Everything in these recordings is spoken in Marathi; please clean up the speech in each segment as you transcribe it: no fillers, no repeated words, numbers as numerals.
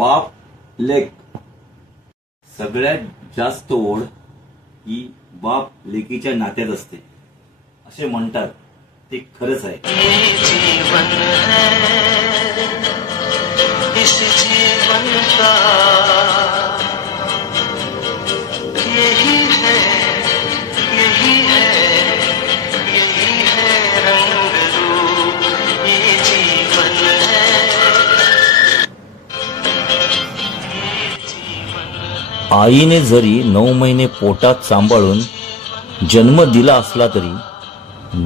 बाप लेक सगळ्यात जास्त ओढ ही बाप लेकीच्या नात्यात असते असे म्हणतात ते खरंच आहे। जीवन है इस जीवन का यही है रंग रूप ये जीवन है। आईने जरी 9 महिने पोटात सांभाळून जन्म दिला असला तरी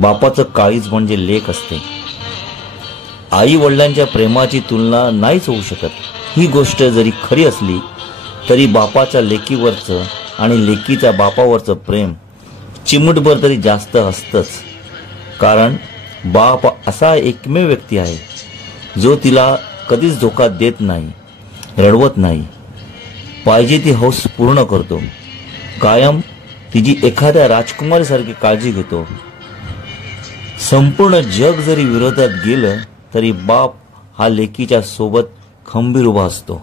बापाचं काळीज म्हणजे लेक असते। आई वडिलांच्या प्रेमाची तुलना नाहीच होऊ शकत। ही गोष्ट जरी खरी असली तरी बापाच्या लेकीवरचं आणि लेकीच्या बापावरचं प्रेम चिमूटभर तरी जास्त असतंच। कारण बाप असा एकमेव व्यक्ती आहे जो तिला कधीच धोका देत नाही, रडवत नाही, पाहिजे ती हौस पूर्ण करतो, कायम तिची एखाद्या राजकुमारीसारखी काळजी घेतो। संपूर्ण जग जरी विरोधात गेलं तरी बाप हा लेकीच्या सोबत खंबीर उभा असतो।